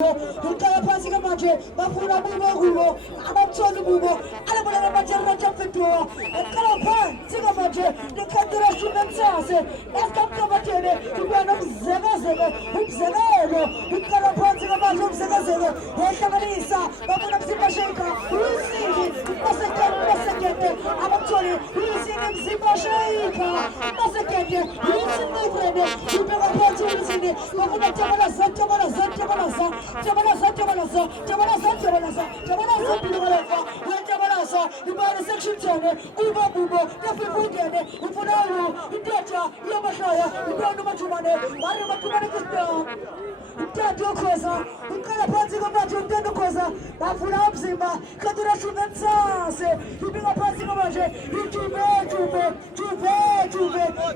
Uqala manje bafuna bubo abamtholi bubo alabona bajara bajafetwa uqala phansi manje lekhandela shumentsase esikhabatene ubana umzekazeke umzekelo uqala phansi manje umzekazeke yehlanganisa babona mzimba sheka usini masekete abamtholi usini mzimba sheka masekete usini frene ubeka phansi usini bafuna Ibara section 10 kuba bubo nafifungene ufunayo indoda yamashaya ibona majumane bari majumane kisto mtando khoza ukala phansi kwamanje mtando khoza bafuna umzimba kadira shumentsase ibika phansi kwamanje juve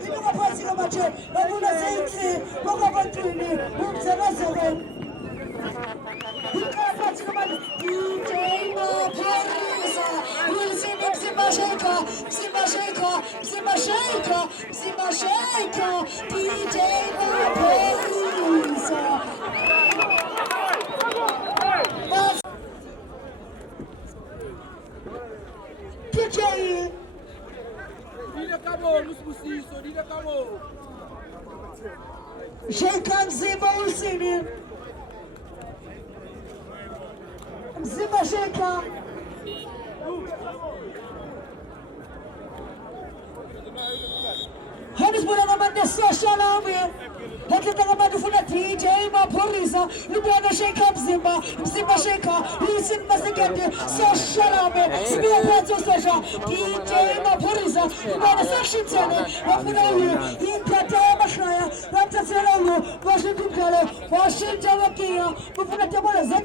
ibika phansi kwamanje bafuna sexy bakabantwini umzekazeke DJ Maphorisa, Mzimba Shaker, DJ Maphorisa. DJ Shaker Mzimba Usini. Mzimba Shaker. Hannes Mwana social army. Hakitaka madufuna DJ Maphorisa. Lubwana Shaker Mzimba Shaker. Listen Masekete social army. Sibia Panzo social. DJ Maphorisa. Lubwana section 10. Wafuna uyu. Inkata mashaya. Wamtasela uyu. Washington Kale. Washington Wakia. Wafuna tabalaza.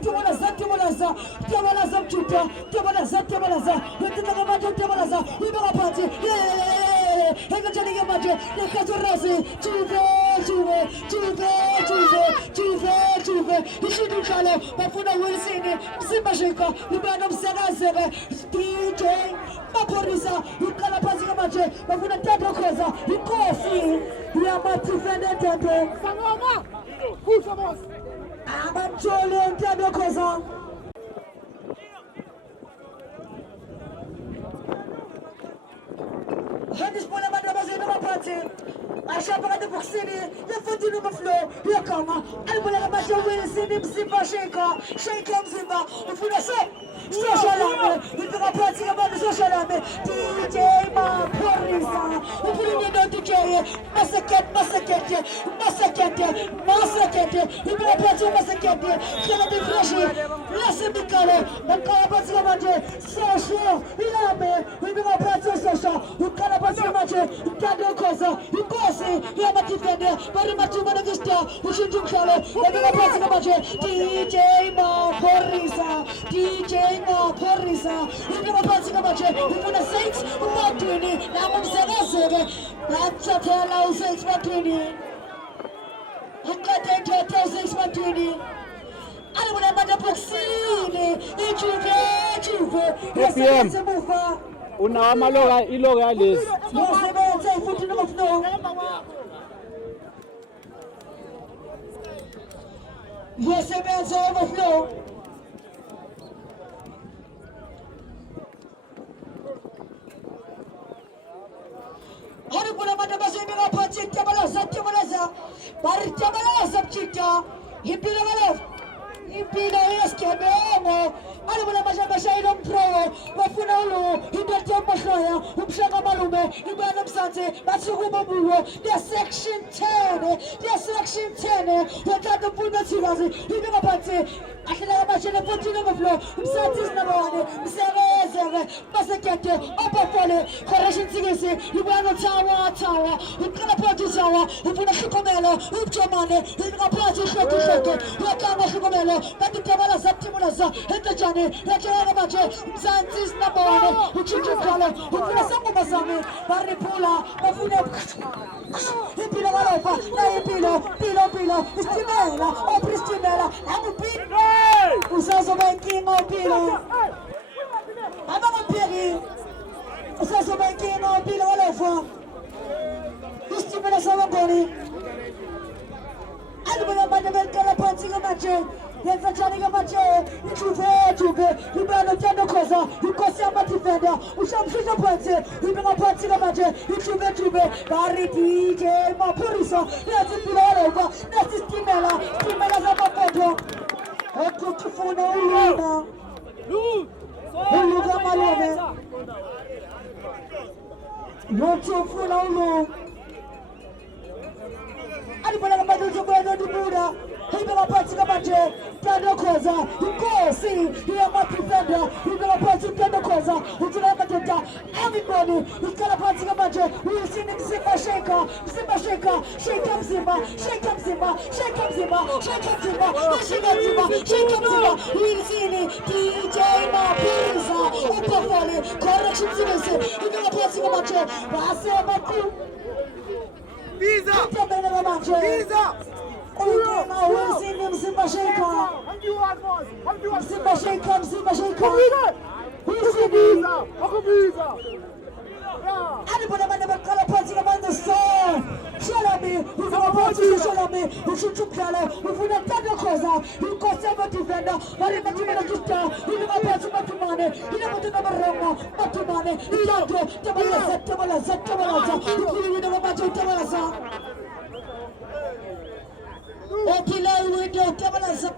Tabalaza mchuta. Tabalaza. Wetaka madu tabalaza. Wibaka pati. Hega jani maje. Nekazorazi. Juve. Washington Kale. Wafuna Wilson. Mzimba Shaker. Lubwana Mzegazege. DJ Maphorisa. Ukala pasi kamaje. Wafuna Tado Koza. Ikofi. Ya matifende Tado. Sangoma. Puxa boss. Abamthole Tado Koza. Hannes Mwana Madabazina Mapati. Ashapa the Boxini, the footing of the floor, here come. I'm going to match with Mzimba Shaker Mzimba, if you say social army, if you're partying about the social army, DJ Maphorisa, if you need to DJ, Massacre, if you're partying Massacre, Kennedy Freshy, Lesson Mikale, and Kalabazamanje, social, Ilame, if you're partying social, who Kalabazamanje, Tado Koza, you go. Ya matifende bari matuma na gista ushinjukale ndio pasi kama je DJ Maphorisa ndio pasi kama je kuna sex mbatuni na mumsegazege na tela sex mbatuni ukatete sex mbatuni ali mwana bada boxini ijuve una maloga iloga yalezi yosebenza ifuthi nomfno yosebenza overflow hari kuna matabazo ibega pati tabalaza bari tabalaza chita hipila wala impila yeskebemo ali kuna mashabasha ilo mpro wafuna ulo indete mashaya umshaka malume ibana msante basukuba bulo the section 10 wakati punda silazi ibega pati akila mashine potino mflo msante snabane mseveze masekete opafole correction tigese ibana tawa ukala pati tawa upuna shikomelo upchomane ibega pati shoto wakama shikomelo bati tabala zaptimulaza entajane yakela maje mzanzi snabane uchinjukala ukula sangu mazame baripula bafune ipilo walopa na ipilo istimela opristimela amu pilo usazo banking opilo aba mpiri usazo banking opilo walofa istimela sabangoni alibona bade belkala pansi kamaje yenza njani kamaje ijuve ibalo tendo khoza inkosi yamadifenda ushamshusha phansi ibeka phansi kamaje ijuve bari DJ Maphorisa yazibilolova nesistimela zamafoto ekufuna uluna uluka malome notufuna ulu alibona kamaduzo kwena ndibuda ibeka phansi kamaje tendo khoza inkosi yamadifenda ibeka phansi tendo khoza uthula madoda everybody ikala phansi kamaje uyisini mzimba sheka mzimba uyisini DJ Maphorisa upafale correction zibese ibeka phansi kamaje base bakhu Visa! Visa! Mzimba sheka anybody man never call upon the man the soul. Shalami, who's our party, Shalami, who should took Kala, who would have done the causa, who caused a defender, but in the Tumana, who never passed Matumane, he never took a Roma, Matumane, he loved Tabalasa, who put it in a battle Tabalasa. Oh, Pila, we do Tabalasa.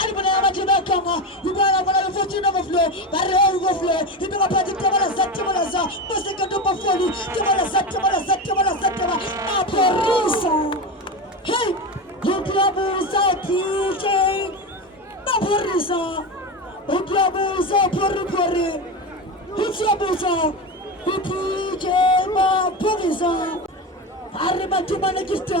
Anybody ever to that come? You got a 14 overflow, but overflow. You never put it Tabalasa, must take a double folly, Tabalasa, Maphorisa. Hey, you Glabuza, DJ Maphorisa, you Glabuza, Pori, it's your buza, you DJ Maphorisa. Arriba to Managista.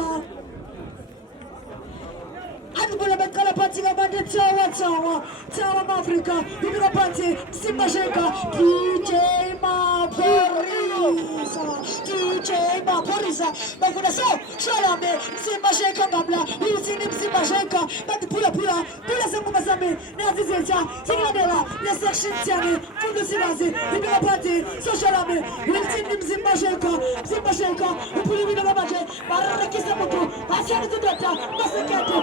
Anybody ever call upon the man Tower Africa, you never party, Simba Shaka, DJ Maphorisa, but for the soul, Shalame, Simba Shaka Gabla, we see him Simba Shaka, but the Pula Samumasami, Nazizeta, Singadela, the section Tiani, Fudu Simazi, you never party, so Shalame, we see him Simba Shaka, who put him in the budget, Barakisamutu, I said to the doctor, Masakato,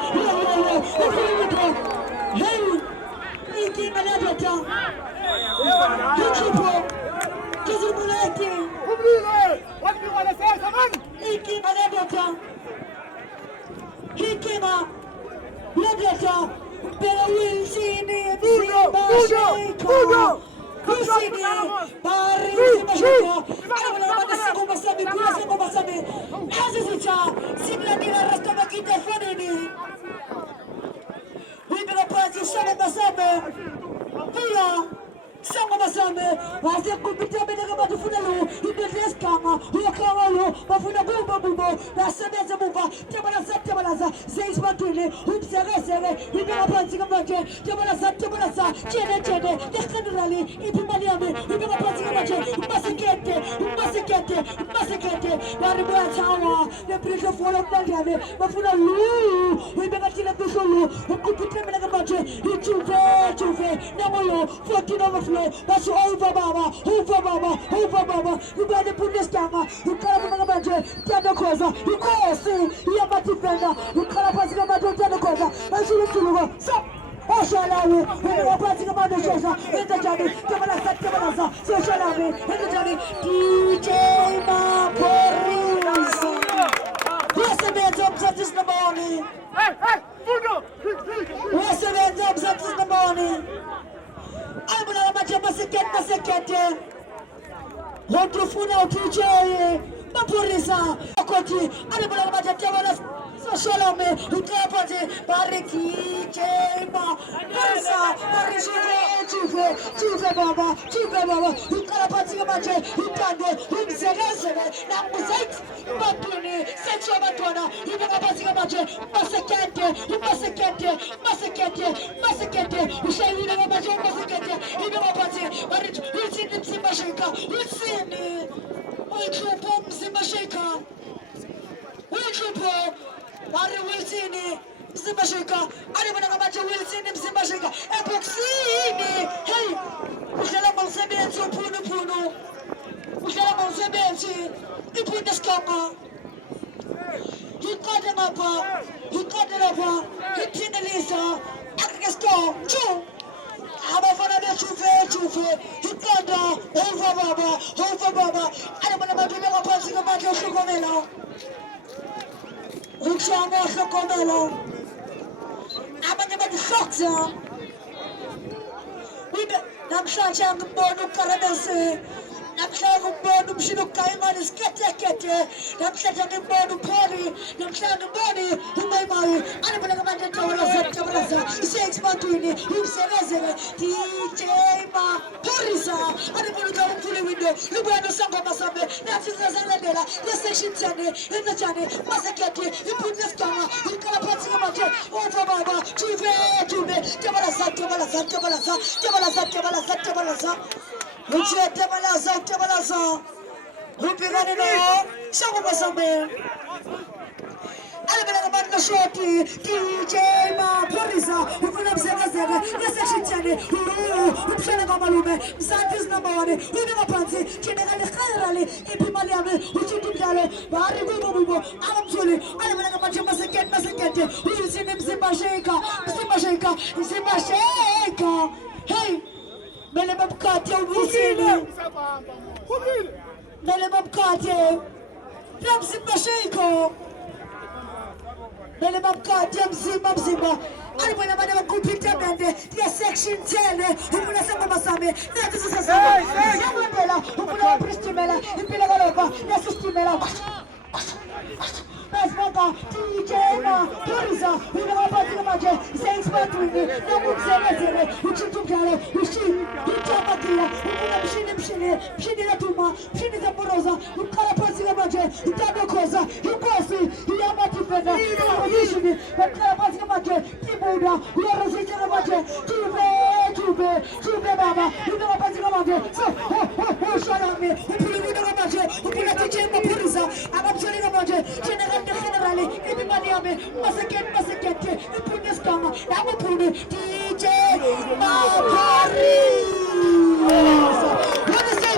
hey, Iki Manadata, Ichipo, Kizumulati, what do you want to say, someone? Iki Manadata, Hikima, Ladata, Bella Wilsini, Budo, Kusini, Paris, Mashaka, Masami, Masami, Azizita, Simlanina Rastabakita Fanini. We will approach the Shabbat Masame, Pia, Samba Masame, was the good determined about the Funalu, in the dress kama, who are Kamalu, Bafuna Bumbo, Rasameza Buba, Tabalaza, says Matuli, who's a reserve, we will approach the budget, Tabalasa, Chene, Descendally, Ipimaliame, we will approach the budget, Massacate, Baribua Tower, the bridge of one of Nagame, Bafuna Lu, we will not let the solo, who could determine the budget, Juve, Namolo, 14 overflow. That's over Baba, you got the Bundesliga, you can't remember Tano Cosa, you can't see, you have a defender, you can't pass about Tano Cosa, that's what you do. So, Oshalawi, we are passing about the Shosha, in the Johnny, Tabalasa, so Shalawi, in the Johnny, DJ Maphorisa. Where's the man jumps up this morning? Where's the man jumps up this morning? I'm going to Masekete. Wonderful teacher, Maphorisa, Okoti, I'm going to Shalome, who Tapati, Bariki, Jema, Parisa, Juve Baba, who Karapati Maje, who Tande, who Zerezere, Namuzet, Matuni, Sencha Matona, who Karapati Maje, Masekete, who shall you never Maje, Masekete, who Karapati, but it's in the Simashika, it's in the Ultra Simashika, Ultra. Wari Wilsini, Zimbashika, Animanabacha Wilsini, Zimbashika, Epoxini, hey, Ushalama Sebenzi, Puno, Ushalama Sebenzi, Ipundeskama, He got him up, he got it up, he pinned the Lisa, against Storm, two. I'm a fan of the Chufe, he got down, over Baba, I'm going to make a passing about your Chocomelo. Ruxana Chocomelo. I'm going to make a shot, namhlanje ngibona uParadise namhlanje ngibona umshiluka imali isikete namhlanje ngibona uPholi namhlanje ngibona uMayimayi anibona manje Tawalaza isexpandini umsebenzele DJ Mapurisa anibona ukuthi window libuya nosangoma sabe nathi sizalandela lesection 10 enjani masekete iphuthe sigama ikala phansi manje over baba Juve Tabalaza Rupigani no Sangoma sabe I'm going to show you DJ Mapurisa who will have said yes, actually, who shall go Malume, Santis Namone, who never fancy, generally, Epimaliame, which you did Gale, Bari Bubo, Amsuli, I'm going to Masakete, who you see him Zimbasheka, hey, Melebab Kate, we see him. Melebab Kate, from Zimbasheko. Melebab Zimba. I'm going to go pick up and the section 10. Who will have some Masame? That is a Samantella, who will have Pristimella, and Pilagalova, Yasustimella. Masmaka, DJ Purisa, who never bought the magic, saying Spatwing, no books and which you took care of, who she, who Tamakia, who put up Shinatuma, Shinita Porosa, who Carapasi Magic, who Tabacosa, who Bossy, who Yamatifena, who but Carapasi Magic, Tibuda, who are a sister Magic, Tube Baba, who never bought the magic, so who shall have me, who put it in the magic, who put it in the Purisa, I'm absolutely the magic, generally, everybody have a Masaket, the Punis Kama, I'm a Puni, DJ Mapari. What is that?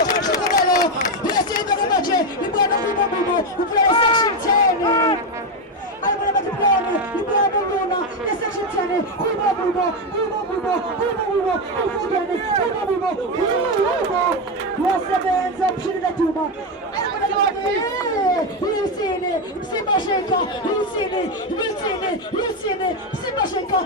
Let's say the magic, we got a people who play section 10. I'm going to play, you got a Luna, the section 10, what's the man's option in the tumor? I'm going to go, you've seen it, Simbasheka, you've seen it, Simbasheka,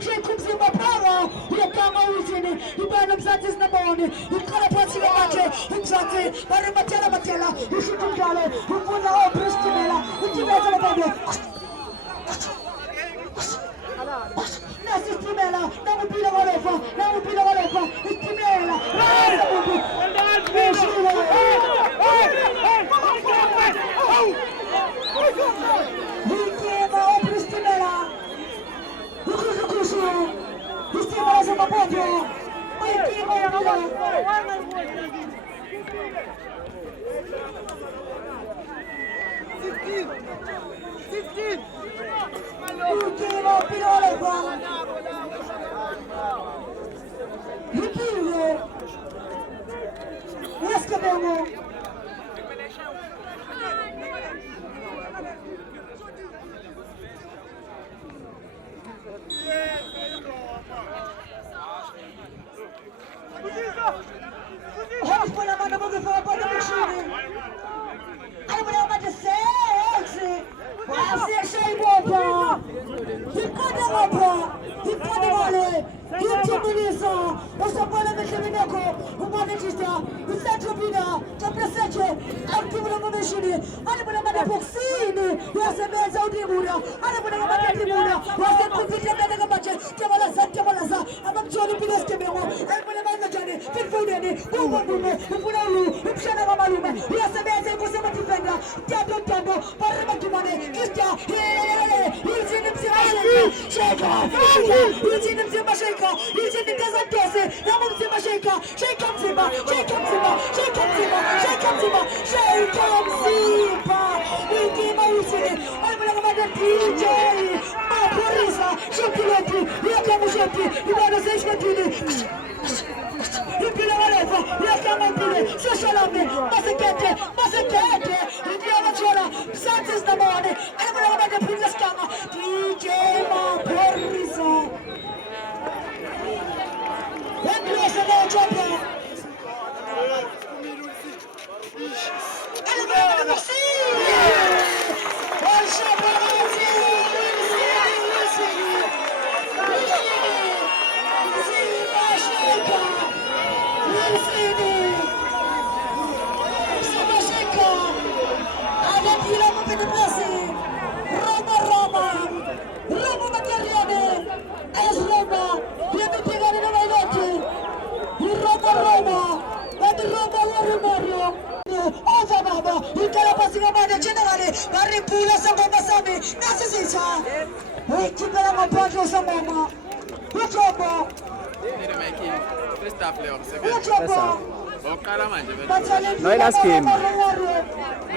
Shekum Simba Power, you come out in it, you burn up Satis Namoni, you call up what's your match, you shot it, Matella, you shoot him, you put out Pristimella, you do that. Timela, now be the whatever, it's Timela. He came out, Pristimela. He's still as a body. I came you came up in all of them. You killed it. Yes, Cabello. Hopefully, I'm going to go for the machine. I'm going to say, I see a shame water. He got them up. He got them all. He took Melissa. What's the point of the Chemineko? Who manages there? He said to be there. To present it. I'm giving them a machine. I'm going to vaccine. Yes, a man's out in Buddha. I'm going to get the Buddha. What's the position that I got? Tabalaza. I'm Johnny Pinas Cabello. I'm going to Johnny. Pitfully. Who put on you? Who shut up my room? Yes, a man's able to defender. Tabo. Paramatumane. Just he's in him. Shake off. He's in him. He's in the desert desert. Namun Zimba. Shake him Zimba. We came out in it. I'm going to DJ Mapurisa. Shokulati. We are coming to you. Want to say Shokulati? You feel whatever. We are coming to you. Social Masakete. You feel what you're Santis Namone. No, that's game. No,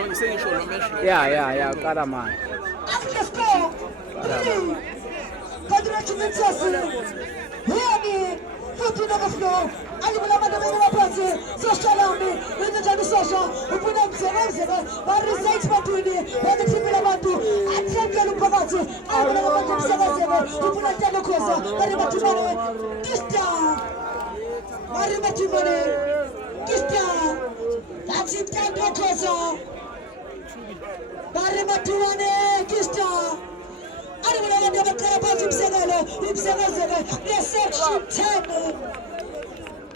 you say you should remember. Yeah, Karaman. Foot on the floor. I will have a party. Social army. In the Johnny Social. Who put up but resides between what the people about to. I can't get a party. I will have a who put up Janocosa. Very much money. This time. Very much money. This time. That's it. Janocosa. Very much money. This time. I don't know what the Carabas himself, the section 10.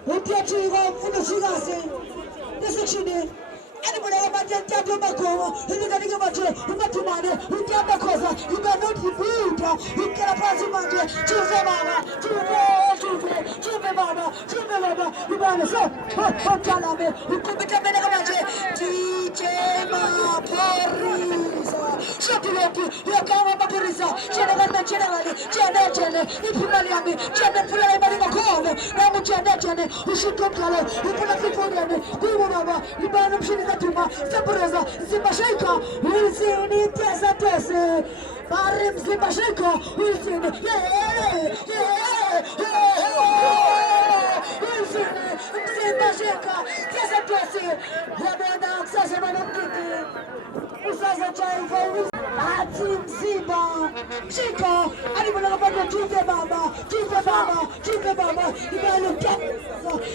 Who get you for the Shigasi? The section in. Anybody about the Tabacoma, who got to give a job, who got to money, who got the cosa, who got not to build, who get a pass of money, choose a mama, choose a mama, who got a son, who Kalame, who could become a DJ Maporisa. Shut you up, you come up Parisa, generally, if you marry me, General Fulani Macole, now General, who should come color, who put a people in it, who will you ban them shooting at Tuma, Saporeza, Zipasheka, we'll see it as a person. Barim Zipasheka, we'll see it, we'll see it, Zipasheka, yes, a person, Rabana, Sassaman, Usaza Child, Atim Ziba, Chico, I don't know about the Tupe Baba, you gotta look at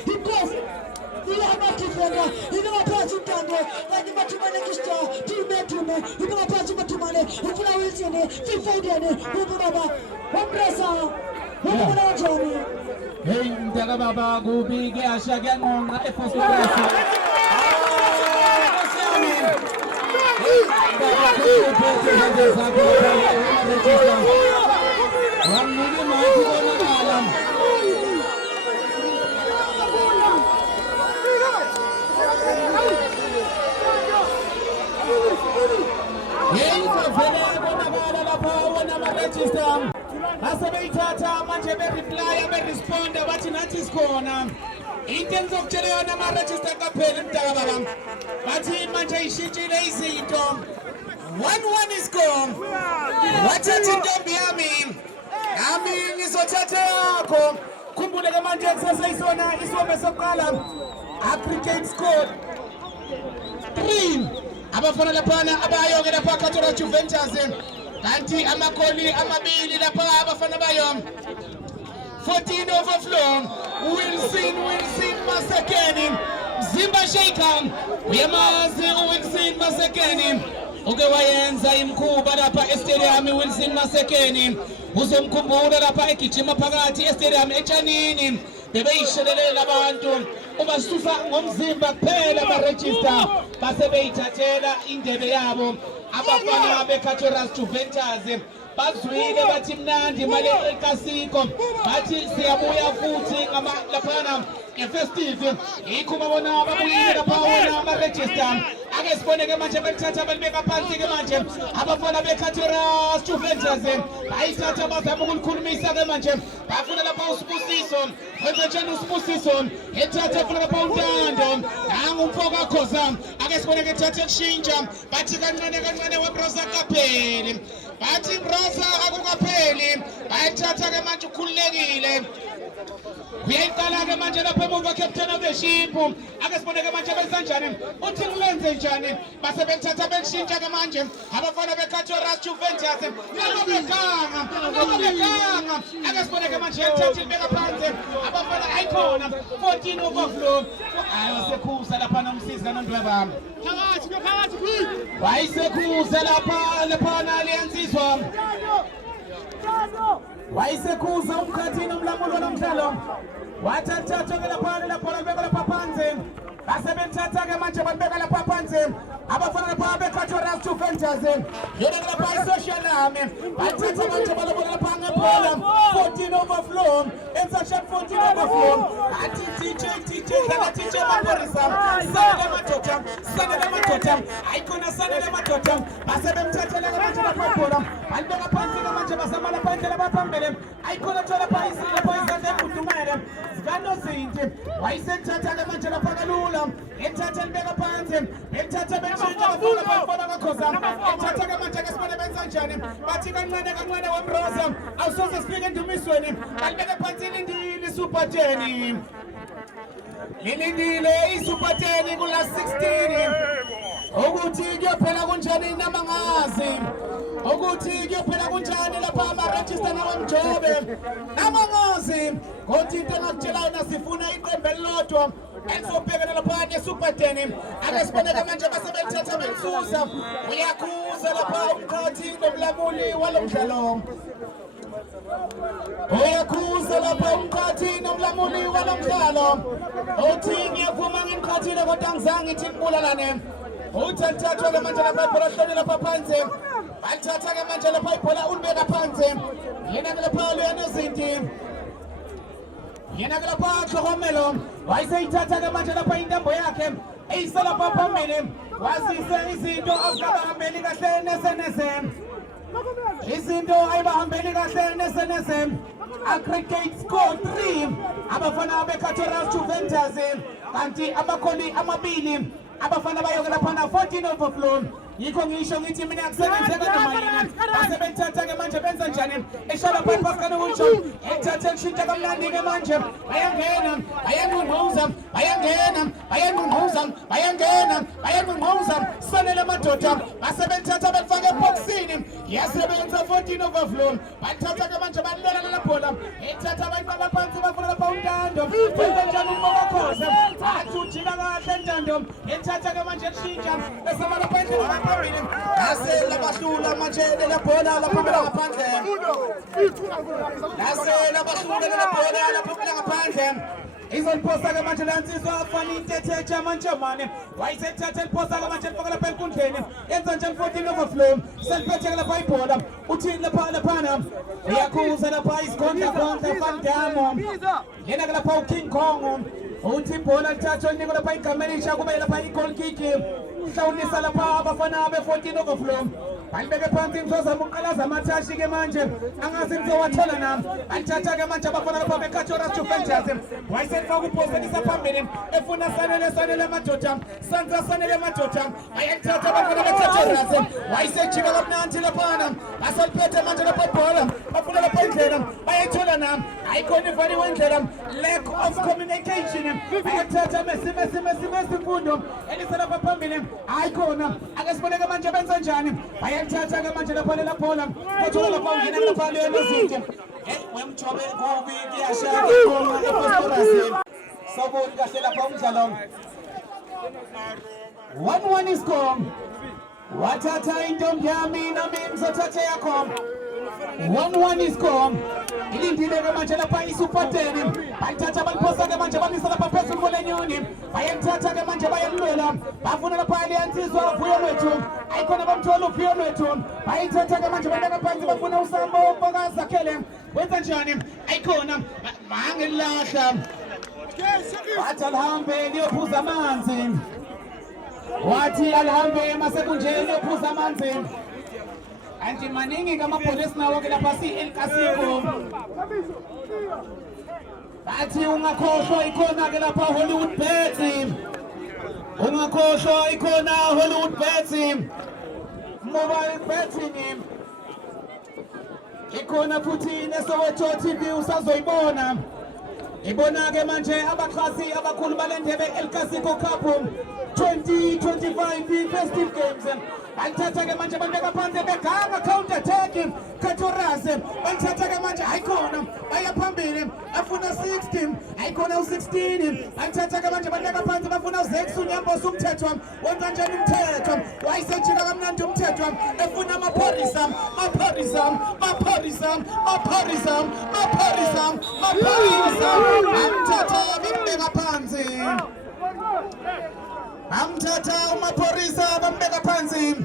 he goes. You know about defender, you know about you tango, when you want to manage to me, you know about you to money, who flowers in it, who Baba, one presser, who Johnny. Hey, Baba, go big, again on the first in terms of Cheleona, my register campaign, but in Manchester, 1-1 is gone. What's it in Gambiami? I mean, it's what Tatako. Kumbula the man exercise on is over some column. Aggregate score 3. Abafana la pana abayo ngena phakathi la Juventus. Kanti amakoli amabili lapha abafana bayo. 14 overflow. Wilson Masekeni. Zimba Sheikhan. Uyamazi Wilson Masekeni. Uke wayenza imkhuba lapha estadium Wilson Masekeni. Uzomkhumbula lapha egijima phakathi estadium eChanini. Bebeyishelelela abantu ubasusa ngomzimba kuphela ama-register base beyithathela indebe yabo abafana beCachoras Juventus bazwile bathi mnandi mali ekasiko bathi siyabuya futhi laphana nge-festive yikho babona ababuyile lapha wona ama-register ake sibone-ke manje belithatha belibeka phansi-ke manje abafana beCachoras Juventus bayithatha bazama ukulikhulumisa-ke manje bafuna lapha uSibusiso kwenze njani uSibusiso ethatha funa lapha uNtando nangumfoka Khoza ake sibone-ke ethatha ekushintsha bathi kancane weBrosa kapheli bathi Brosa akukapheli bayithatha-ke manje ukhululekile Kuyayiqala-ke manje lapha emuva captain of the ship. Ake sibone-ke manje benza njani. Uthi ngilenze njani. Base bethatha bekushintsha-ke manje. Abafana beKatoras Juventus. Nabo beganga. Ake sibone-ke manje yethatha ibeka phansi. Abafana ayikhona 14 overflow. Ayo sekhuza lapha nomsizi kaNondweba. Phakathi. Wayisekhuza lapha naliyansizwa. Wayisekhuza umkhathini umlamulo nomdlalo. Wathatha-ke lapha libeka lapha phansi. Base bethatha-ke manje balibeka lapha phansi. Abafana lapha beKatoras Juventus. Yena lapha isocial army. Bathatha manje balibona lapha ngebhola. 14 overflow. Inside 14 overflow. Athi DJ Maporisa. Sanele madoda. Ayikona sanele madoda. Base bemthathela manje lapha ibhola. Balibeka phansi manje basama lapha indlela baphambili. Ayikona thola phansi lapha izandla emfudumele. Zikanozinti. Wayisenthatha-ke manje lapha kalula. Ethatha libeka phansi. Ethatha betshintsha bafuna kakhoza. Ethatha-ke manje ke sibone benza njani. Bathi kancane wemroza. Awusoze sifike endumisweni. Balibeke phansi ilindile iSuper 10. Lilindile iSuper 10 kula 16. Ukuthi kuyophela kunjani namangazi. Ukuthi kuyophela kunjani lapha ama-register nawemjobe. Namangazi. Kodwa into engakutshelayo nasifuna iqembu elilodwa. Elizobhekana lapha neSuper 10. Ake siboneke manje basebethatha belisusa. Uyakhuza lapha umkhathi nomlamuli walomdlalo. Uyakhuza lapha umkhathi nomlamuli walomdlalo. Uthi ngiyavuma ngimkhathile kodwa angizange ithi ngibulalane. Uthathathwa-ke manje lapha ibhola hloni lapha phansi. Balithatha-ke manje lapha ibhola ulibeka phansi. Yena-ke lapha uyanozinti. Yena-ke lapha Hlokomelo. Wayiseyithatha-ke manje lapha intambo yakhe. Eyisa lapha phambili. Wasise izinto azingabahambeli kahle nesenese. Izinto ayibahambeli kahle nesenese. Aggregate score 3. Abafana beKatoras Juventus. Kanti amakholi amabili. Abafana bayoke lapha na 14 overflow. Yikho ngisho ngithi mina kusebenzeka noma yini. Base bethatha-ke manje benza njani. Eshala phansi Pascal Utsho. Ethatha elishintsha kamnandi-ke manje. Bayangqungquza. Sanele madoda. Base bethatha belifake ebhoksini. Yasebenza 14 overflow. Bathatha-ke manje balilwela lala bhola. Ethatha bayiqala phansi bafuna lapha uNtando. Benza njani uMokhoza. Athi ujika kahle Ntando. Ethatha-ke manje elishintsha. Esama lapha endlini. Nasela bahlula manje le bhola lapha ngaphandle. Nasela bahlula le bhola lapha ngaphandle. Izoliphosa-ke manje lansizwa afana Intethecha Manjamane. Wayisethatha eliphosa-ke manje lifaka lapha enkundleni. Yenza njani 14 overflow. Seliphethe lapha ibhola. Uthini laphana. Uyakhuza lapha isikhondla Van Damo. Yena-ke lapha uKing Kong. Uthi ibhola lithathwa linikwa lapha igama elisha kube lapha i-goal kick. Hlawulisa lapha abafana be-14 overflow. Balibeke phansi imsozama uqalaza amathashi-ke manje. Angazi mzowathola nami. Balithatha-ke manje abafana lapha beKatoras Juventus. Wayeselifaka uphoselisa phambili. Efuna sanele madoda. Sanele madoda. Bayalithatha abafana beKatoras. Wayesejika kamnandi laphana. Basaliphethe manje lapha ibhola. Bafuna lapha indlela. Bayayithola nami. Ayikhona ivaliwe indlela. Lack of communication. Bayalithatha mesimfundo. Elisa lapha phambili. Ayikhona. Ake siboneke manje benza njani. Bayalithatha-ke manje lapha lela bhola. Bathola lapha ungena lapha leyonozinti. Wemjobe kubi kuyashaya ikhoma ephosphorus. Sawubona kahle lapha umdlalo. 1-1 iscore. Wathatha intombi yami nami ngizothatha yakho. 1-1 iscore. Ilindile-ke manje lapha iSuper 10. Bayithatha baliphosa-ke manje balisa lapha phezulu kolenyoni. Bayalithatha-ke manje bayalilwela. Bafuna lapha aliyansizwa Vuyo Lwethu. Ayikhona bamthola uVuyo Lwethu. Bayithatha-ke manje babeka phansi bafuna uSambo Mpakazakhele. Wenza njani? Ayikhona mangelilahla. Wathi alihambe liyophuza amanzi. Wathi alihambe masekunjeni liyophuza amanzi. Anti maningi ngamabhola esinawo-ke lapha si-El-Casino. Bathi ungakhohlwa ikhona-ke lapha Hollywood Bets. Ungakhohlwa ikhona Hollywood Bets. Mobile betting. Ikhona futhi neSoweto TV usazoyibona. Ibona-ke manje abaxhasi abakhulu balendebe El Clasico Cup 2025 festive games. Balithatha-ke manje bandeka phansi beganga counter attack Katoras. Balithatha-ke manje ayikhona baya phambili bafuna 60 ayikhona u16. Balithatha-ke manje bandeka phansi bafuna u6 unyamboza umthethwa. Wenza njani umthethwa? Wayisejika kamnandi umthethwa efuna amapholisa amthatha bambeka phansi. Amthatha umapholisa bambeka phansi.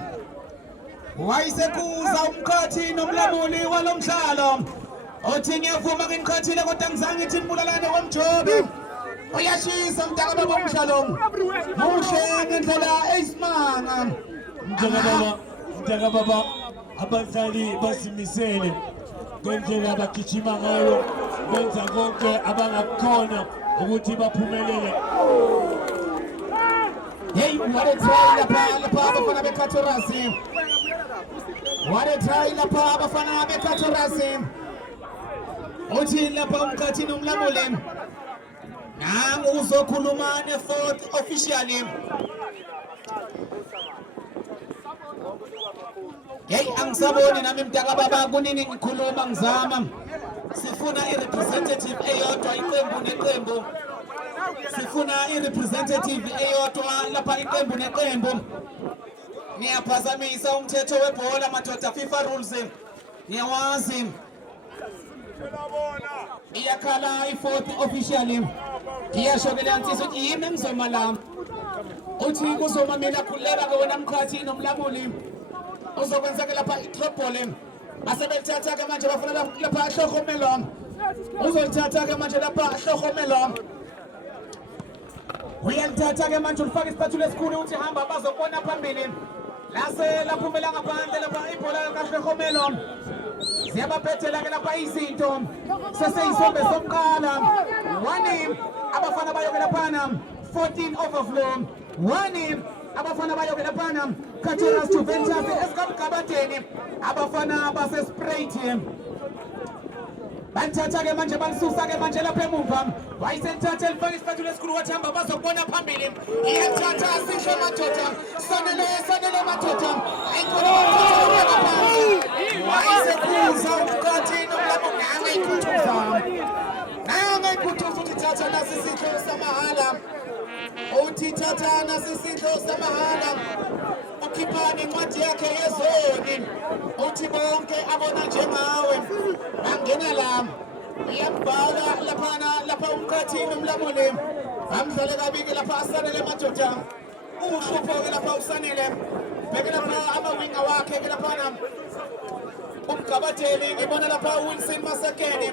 Wayisekuza umkhathi nomlamuli walomdlalo. Othi ngiyavuma ngiqhathile kodwa ngizange ithi nibulalane womjobi. Uyashisa mntaka baba umdlalo. Muhle ngendlela eyisimanga. Mntaka baba abadlali basimisele ngendlela abagijima ngayo benza konke abangakhona ukuthi baphumelele. Hey, what a try lapha abafana beKatorasi. What a try lapha abafana beKatorasi. Uthi lapha umkhathi nomlamuli. Nangu uzokhuluma ne-fourth officially. Hey, angisaboni nami mntaka baba kunini ngikhuluma ngizama. Sifuna i-representative eyodwa iqembu neqembu. Sifuna i-representative eyodwa lapha iqembu neqembu. Niyaphazamisa umthetho webhola madoda FIFA rules. Niyawazi. Iyakhala i-fourth officially. Iyasho ke leyansizwa ukuthi yimi engizoma la. Uthi kuzoma mina khuleka ke wena mkhathi nomlamuli. Uzokwenzeka lapha i-treble. Asebelithatha ke manje bafuna lapha ahlohomelo. Uzolithatha ke manje lapha ahlohomelo. Uyalithatha ke manje ulifaka isiphathule esikhulu uthi hamba bazobona phambili. Lase laphumela ngaphandle lapha ibhola kaHlohomelo. Ziyabaphethela ke lapha izinto. Seseyisombe sokuqala. 1 abafana bayoke laphana 14 overflow. 1 abafana bayoke laphana Katoras Juventus esigabagabadeni abafana base Sprite. Banthatha ke manje balisusa ke manje lapha emuva. Wayisenthatha elifaka isiphathule esikhulu wathi hamba bazobona phambili. Iyathatha sihle madoda. Sanele madoda. Ayikhona madoda phansi. Wayisekuza umkhathi nomlamuli nanga ikhuthuza uthi thatha nasi isidlo samahala. Uthi thatha nasi isidlo samahala. Ukhiphani incwadi yakhe yezoni. Uthi bonke abona njengawe bangena la. Iyabhala lapha umkhathi nomlamuli. Amdlale kabike lapha asanele madoda. Uhlupho ke lapha usanele. Bheke lapha amawinga wakhe ke lapha. Umgabateli ngibona lapha Wilson Masekeni.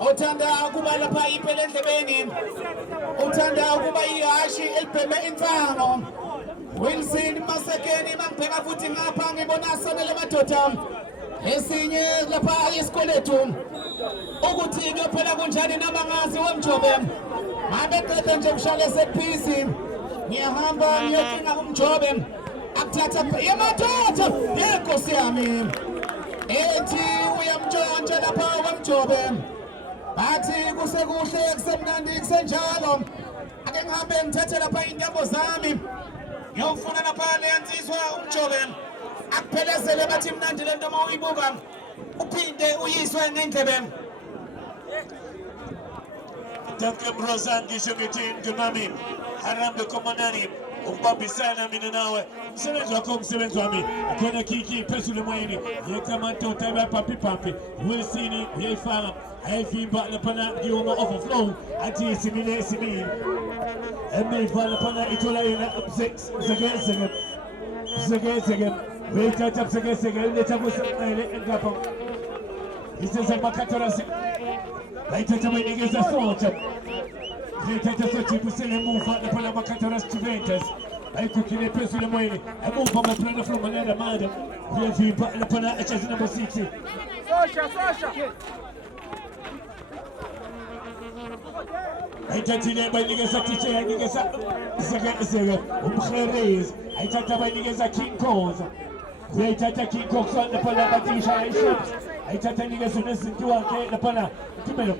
Uthanda ukuba lapha iphele endlebeni. Uthanda ukuba ihashi elibheme insango. Wilson Masekeni mangibheka futhi ngapha ngibona asanele madoda. Esinye lapha isikwelethu. Ukuthi kuyophela kunjani namangazi womjobe. Mabeqede nje kushale sephisi. Ngiyahamba ngiyocinga umjobe. Akuthatha yemadoda yenkosi yami. Ethi uyamtshontsha lapha kwamjobe. Bathi kusekuhle kusemnandi kusenjalo. Ake ngihambe ngithathe lapha intambo zami. Ngiyofuna lapha leyansizwa umjobe. Akuphelezele bathi mnandi lento uma uyibuka. Uphinde uyiswe ngendlebe. Danke Brozan ngisho ngithi Ndumami Harambe Komanani ukubambisana mina nawe umsebenzi wakho umsebenzi wami khona kiki phezulu emoyeni yekamadoda abapapi Wilson uyayifaka ayivimba laphana ngiyoma overflow athi simile emiva laphana ithola yena zeke weyithatha zeke letha kusele ngapha isenza maKatorasi bayithatha bayinikeza sonke bayithatha sothi kusele emuva laphana maKatorasi Juventus ayikhukhile phezulu emoyeni emuva maplana from another mother uyavimba laphana ejazi number 6 Sasha ayithathile bayinikeza teacher yayinikeza zeke umkherezi ayithatha bayinikeza King Khoza uyayithatha King Khoza laphana batisha ayishot ayithatha nikeza nezinto wakhe laphana Tumelo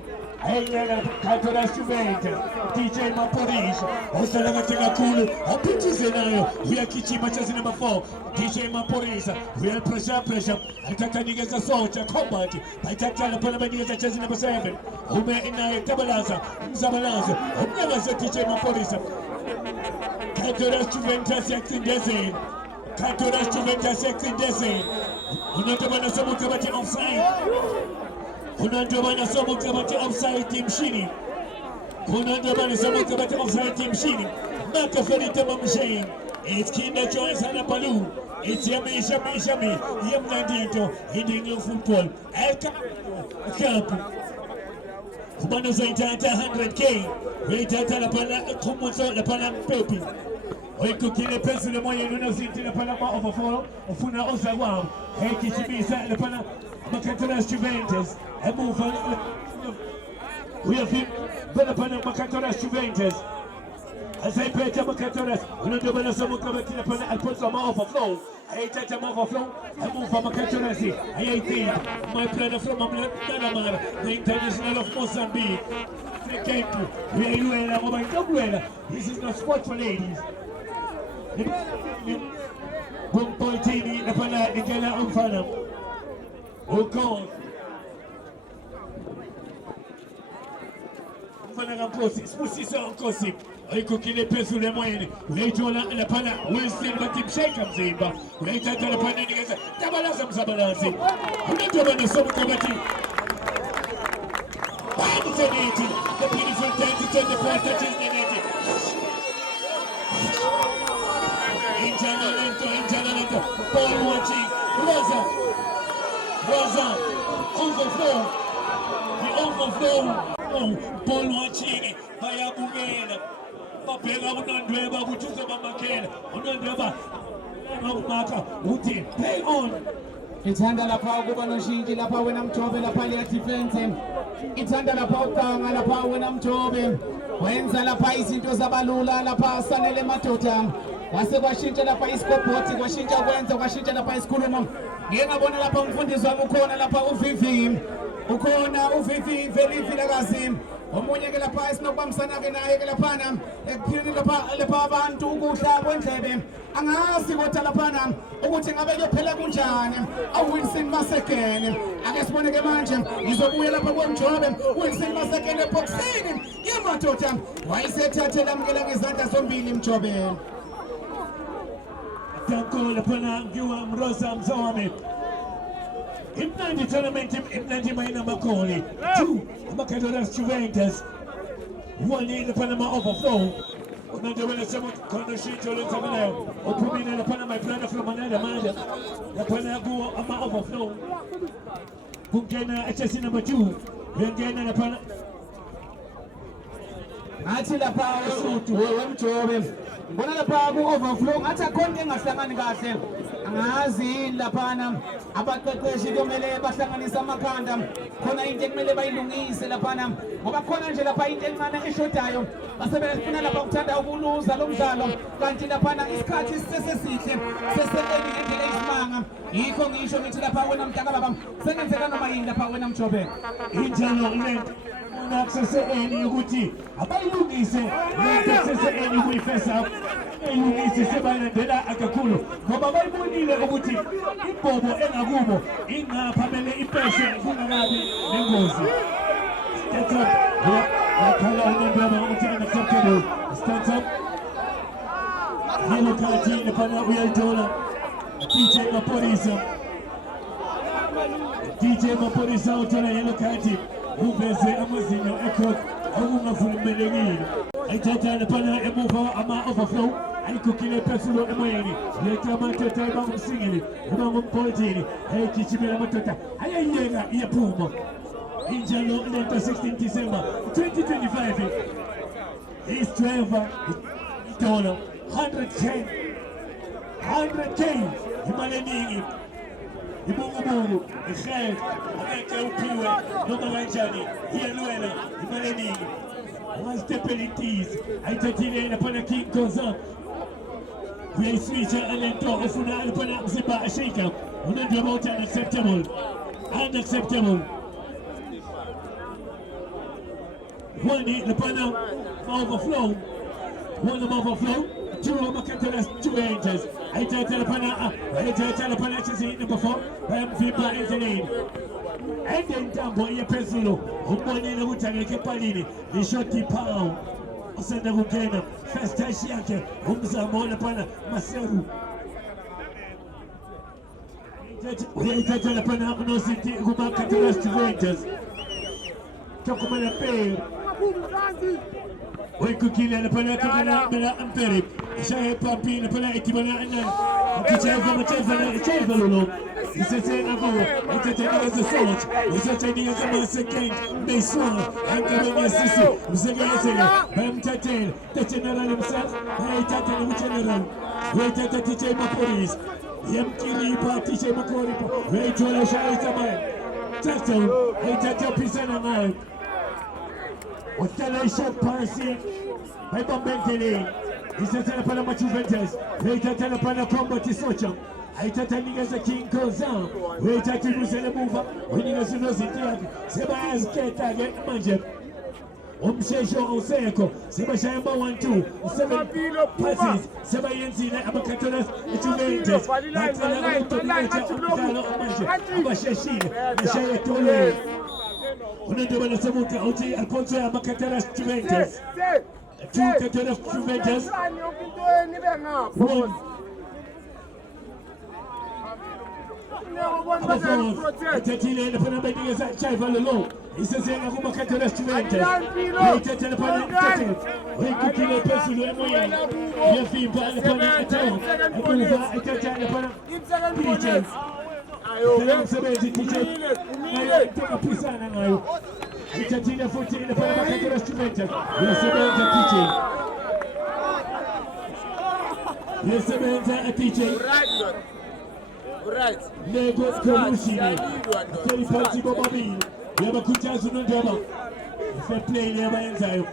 Engela Cantoras Juventus, DJ Maporisha, Osalaga Tegakulu, Apitize nayo, we are Kichima Chassis number 4, DJ Maporisha, we are pressure, Atatanigas Soldier, Combat, Atatana Panamanigas Chassis number 7, Ume Ina Tabalaza, Zabalaza, never said DJ Maporisha. Cantoras Juventus acting Desi, Cantoras Juventus acting Desi, Unatabana Samukabati offside. Kunandobana somo kabati offside team shini. Kunandobana somo kabati offside team shini. Makafari tema mshain. It's Kinder Joyce Hanapalu. It's Yami Yamnadito in England football. El Cup. Kumano Zaitata 100K. Waitata la pana Kumuso la pana Pepi. Oikukile pesu le moye luna zinti la pana ma overflow. Ofuna Osawa. Heki Chibisa la pana Macantoras Juventus. A move on. We have him. Benapana Macantoras Juventus. As I pay Macantoras, we don't do Benasamu coming upon and put some overflow. I touch a overflow. I move from Macantoras. I think my brother from Nanamar, the international of Mozambique. This is not sport for ladies. Bumpoltini, the Pana, the Gala Umfana. Oh God. Spusisa Kosi, I cook in a pencil de moyenne, later on la pana, will still but him shake up Zimba, later to the pana, Tabalasam Sabalasi, I'm not doing the summer committee. The beautiful 10 to 10, the ball touches the net. Injanalento, ball watching, Rosa, overflow, the overflow. Paul Wachini, Bayabugena, Papela, Unandreba, Utuza Makena, Unandreba, Maka, Uti, play on. Itanda la pau gubano shinji la pau wenam chobe la pali atifente. Itanda la pau kanga la pau wenam chobe. Wenza la paisi ndo zabalula la pasa nele matota. Wase washinja la pais kopoti, washinja wenza, washinja la pais kuluma. Yenga bona la pau mfundizwa mukona la pau ufifi. Ukona ufifi veli lagasim. Omunye ke lapha esinokubambisana ke naye ke laphana ekuphileni lapha abantu ukudla kwendlebe angazi kodwa laphana ukuthi ngabe kuyophela kunjani aWilson Masekene ake sibone ke manje ngizobuya lapha kwemjobe Wilson Masekene eboxini yemadoda wayesethathe lamkela ngezandla zombili emjobeni Tanko laphana ngiwa Mroza Mzawame Imnandi tournament, Imnandi Maina Makoli. 2, Macantoras Juventus. 1 in the Panama overflow. Unando when someone Konoshito looks over there. Open in the Panama plan from another man. The Panago Ama overflow. Punkena HSC number 2. Vengena the Pana. Athi lapha wemjobe ngibona lapha ku overflow athi akhona engahlangani kahle angazi laphana abaqeqeshi kumele bahlanganise amakhanda khona into ekumele bayilungise laphana ngoba khona nje lapha into encane eshodayo basebenzisa lapha ukuthanda ukuluza lo mdlalo kanti laphana isikhathi sisesihle sesekeni ngendlela isimanga yikho ngisho ngithi lapha wena mntaka baba sengenzeka noma yini lapha wena mjobe injalo lento Naxeseni ukuthi abayilungise naxeseni kuyifesa ayilungise sebalandela akakhulu ngoba bayibonile ukuthi imbobo engakubo ingaphamele impeshe kungakabi nengozi stand up yakhala unembaba ukuthi unacceptable stand up yellow card lapha uyayithola DJ Maporisa uthola yellow card uveze amazinyo ekhok akungavumelekile ayithatha lapha emuva ama overflow ayikukile phezulu emoyeni yethu amadoda abangumsingili abangumpolitiki ayigijimela amadoda ayayiyeka iyaphuma injalo lento 16 December 2025 is $12 100K imali eningi ibungubugu ikhel angeke uphiwe noma kanjani iyalwela imali eningi ungazitepelities ayithathile laphana King Koza uyayiswitcha lento ofuna laphana mzimba ashika unandwa about unacceptable One lapana overflow. One overflow. Two Makataras Juventus. I tell Telapana number 4. Fiba is the name. And then Tambo Yapesulo. Umani Namutana Kepanini. The shorty pound. Osanda Hukena. First Tashiake. Umza Monapana Maseru. We tell Telapana no city. Humakataras Juventus. Tokumana Bay. ويكوكيلا لبنا كبنا بلا أمبريك شايف بابي لبنا إتبنا أنا كشايف ما شايف لولو يساتين أقوى يساتين as a sword يساتين as a massacre بيسوا أنكرني سيسي مسجع سجع بامتاتين تجنرال مساف هاي تاتين وجنرال ويتاتا تيجي مابوريس يمكن يبغى تيجي مكوري ويجولا شايف زمان تاتين هاي تاتا بيسنا نايم Otala shot passing by Bombentele. He said Telapana Juventus. Later Telapana combat Socha. I tell niggas the king goes down. Wait at him to move up. When he was in the city, Sebastian Keta get Manjep. Umsesho Oseko. Sebastian 1-2. 7 passes. Sebastian Zina Abacatolas Juventus. That's the Abashashi. The Shaya Tole. Unataka nasemuka uti Alfonso ya Makataras Juventus. Makataras Juventus. Tatile na pana badiga za chaiva lolo. Isasema kuma Makataras Juventus. Tatile pana tatile. Wikukile pesu lo moya. Yafi pana pana atao. Akuva tatile pana. Peaches. Ayo sebezi teacher. Ayo toka pisana nayo. Itatina 14 para Makataras Juventus. Yesebeza teacher. Yesebeza teacher. Right. Lagos Commission. Tell party Bobabi. Yaba kuchazu ndoba. Fair play yaba enzayo.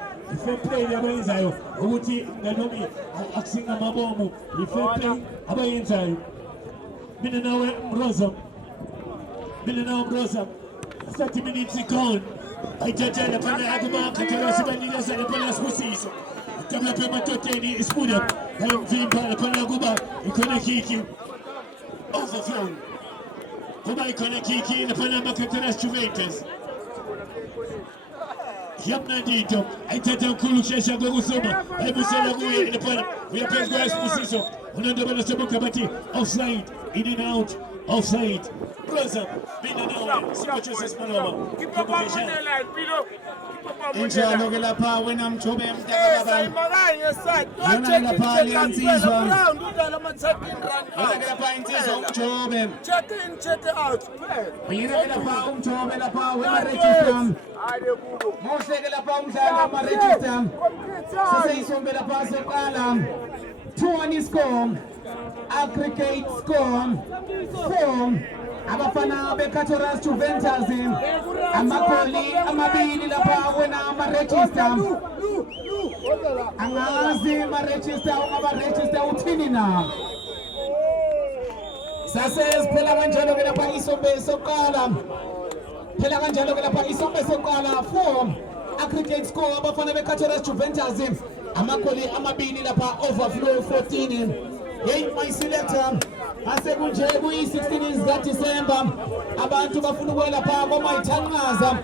Fair play yaba enzayo. Uti nganomi aksinga mabomu. Fair play aba enzayo. Minanawe Rosa. 30 minutes gone. I judge the Panagama, Katarasabanias and the Palas Musis. Tabla Toteni is put up. I am Jim Panaguba, Ikonakiki. Overflow. Kubai Konakiki in the Panama Kataras Juventus. Yapna Dito. I tell them Kulusha Gogusoma. I will say in the Panama. We are playing grass position. Another Sabukabati. Offside. In and out. Offside. Rosa, Inshallah, la pa wenam chobem la check out. Aggregate score 4. Abafana Bekatoras Juventus Amakoli Amabili Lapa when I'm a register Angazi ma register Utinina Says Pelaganjalo Gelapa Isombe Sokala Pelaganjalo Gelapa Isombe Sokala 4. Aggregate score Abafana Bekatoras Juventus Amakoli Amabili Lapa overflow 14. Hey, my selector, I said, 16 is that December. Abantu bafuna ukwela pha kwa mayithanqaza.